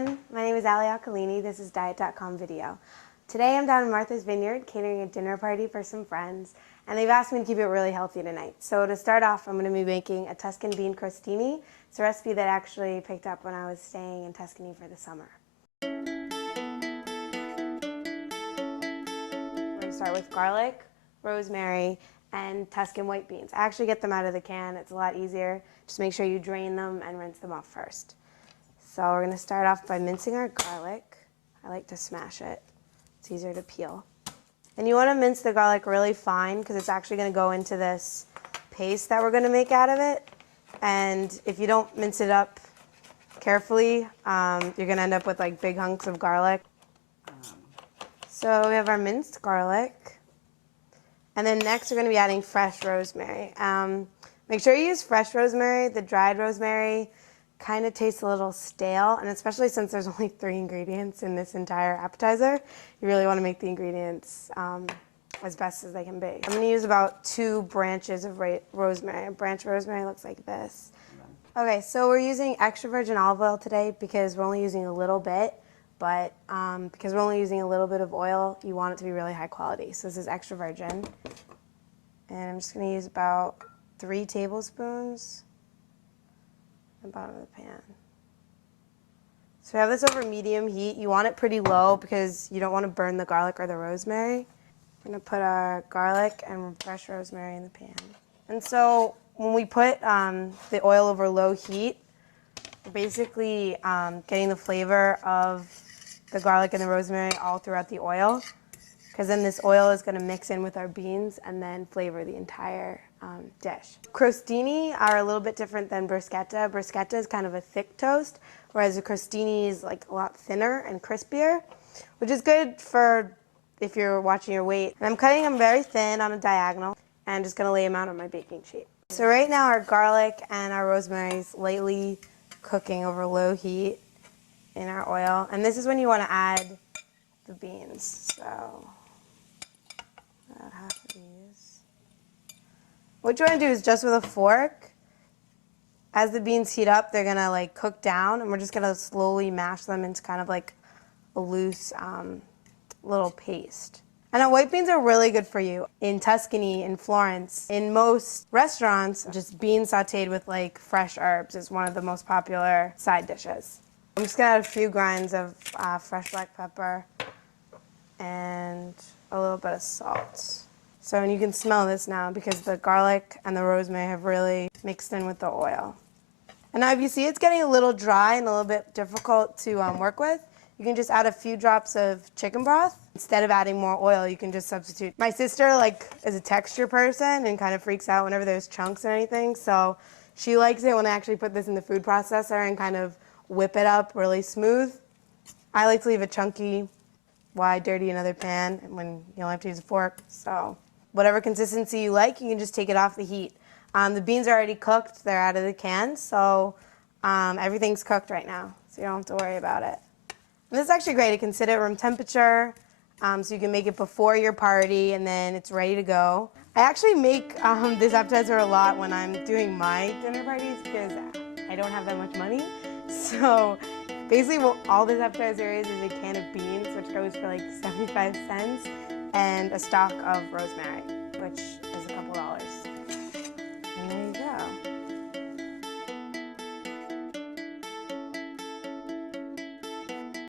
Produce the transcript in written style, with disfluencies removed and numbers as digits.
everyone, my name is Occhialini. This is Diet.com video. Today I'm down in Martha's Vineyard catering a dinner party for some friends, and they've asked me to keep it really healthy tonight. So to start off, I'm going to be making a Tuscan bean crostini. It's a recipe that I actually picked up when I was staying in Tuscany for the summer. I'm going to start with garlic, rosemary, and Tuscan white beans. I actually get them out of the can. It's a lot easier. Just make sure you drain them and rinse them off first. So we're going to start off by mincing our garlic. I like to smash it. It's easier to peel. And you want to mince the garlic really fine because it's actually going to go into this paste that we're going to make out of it. And if you don't mince it up carefully, you're going to end up with like big hunks of garlic. So we have our minced garlic. And then next we're going to be adding fresh rosemary. Make sure you use fresh rosemary. The dried rosemary kind of tastes a little stale, and especially since there's only 3 ingredients in this entire appetizer, you really want to make the ingredients as best as they can be. I'm going to use about 2 branches of rosemary. A branch of rosemary looks like this. Okay, so we're using extra virgin olive oil today because we're only using a little bit, but because we're only using a little bit of oil, you want it to be really high quality. So this is extra virgin. And I'm just going to use about 3 tablespoons at the bottom of the pan. So we have this over medium heat. You want it pretty low because you don't want to burn the garlic or the rosemary. We're going to put our garlic and fresh rosemary in the pan. And so when we put the oil over low heat, we're basically getting the flavor of the garlic and the rosemary all throughout the oil, because then this oil is going to mix in with our beans and then flavor the entire dish. Crostini are a little bit different than bruschetta. Bruschetta is kind of a thick toast, whereas a crostini is like a lot thinner and crispier, which is good for if you're watching your weight. And I'm cutting them very thin on a diagonal and just going to lay them out on my baking sheet. So right now our garlic and our rosemary is lightly cooking over low heat in our oil. And this is when you want to add the beans. So about half of these. What you want to do is just with a fork, as the beans heat up, they're going to like cook down, and we're just going to slowly mash them into kind of like a loose little paste. And white beans are really good for you. In Tuscany, in Florence, in most restaurants, just beans sauteed with like fresh herbs is one of the most popular side dishes. I'm just going to add a few grinds of fresh black pepper and a little bit of salt. So, and you can smell this now because the garlic and the rosemary have really mixed in with the oil. And now if you see it's getting a little dry and a little bit difficult to work with, you can just add a few drops of chicken broth. Instead of adding more oil, you can just substitute. My sister is a texture person and kind of freaks out whenever there's chunks or anything, so she likes it when I actually put this in the food processor and kind of whip it up really smooth. I like to leave it chunky. Why dirty another pan when you only have to use a fork? So whatever consistency you like, you can just take it off the heat. The beans are already cooked. They're out of the can, so everything's cooked right now, so you don't have to worry about it. And this is actually great. It can sit at room temperature, so you can make it before your party, and then it's ready to go. I actually make this appetizer a lot when I'm doing my dinner parties because I don't have that much money. So basically what all this appetizer is a can of beans, which goes for like 75 cents, and a stalk of rosemary, which